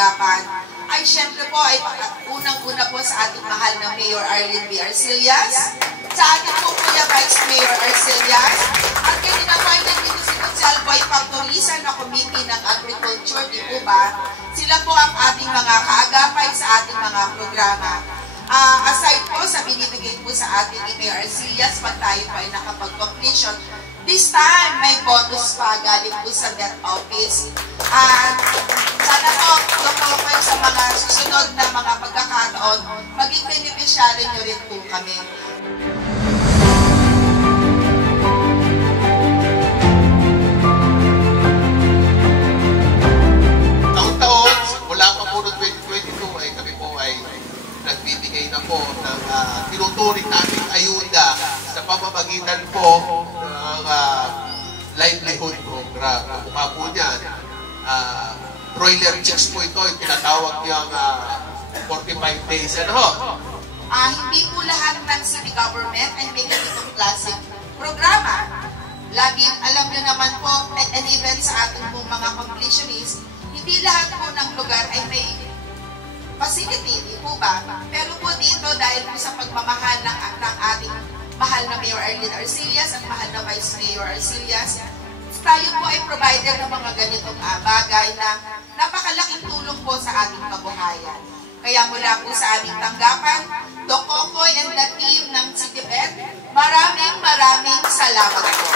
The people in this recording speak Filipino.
tanggapan ay syempre po ay unang-una po sa ating mahal na Mayor Arlene B. Arcillas, sa ating po Kuya Vice Mayor Arcillas, at kanina po ay nandito si Consel Boy Factorisa na Committee ng Agriculture, di po ba? Sila po ang ating mga kaagapay sa ating mga programa. Aside po sa binibigay po sa ating ni Mayor Arcillas, pag tayo po ay nakapag-completion, this time may bonus pa galing po sa Debt Office. Sana po, kayo sa mga susunod na mga pagkakataon, maging beneficiary nyo rin po kami. Taon-taon, mula pa po noong 2022, ay kami po ay nagbibigay na po ng tinuturing namin ayuda sa pamamagitan po ng livelihood program. Mukha po niyan, broiler chicks po ito, yung tinatawag niyang 45 days. Hindi po lahat ng city government ay may ganitong klaseng programa. Laging alam niyo naman po, and even sa ating pong mga completionists, hindi lahat po ng lugar ay may facility, di po ba? Pero po dito, dahil po sa pagmamahal ng ating mahal na Mayor Arlene Arcillas at mahal na Vice Mayor Arcillas, tayo po ay provider ng mga ganitong bagay na napakalaking tulong po sa ating kabuhayan. Kaya mula po sa aming tanggapan, Doc Kokoy and the team ng CityBet, maraming salamat po.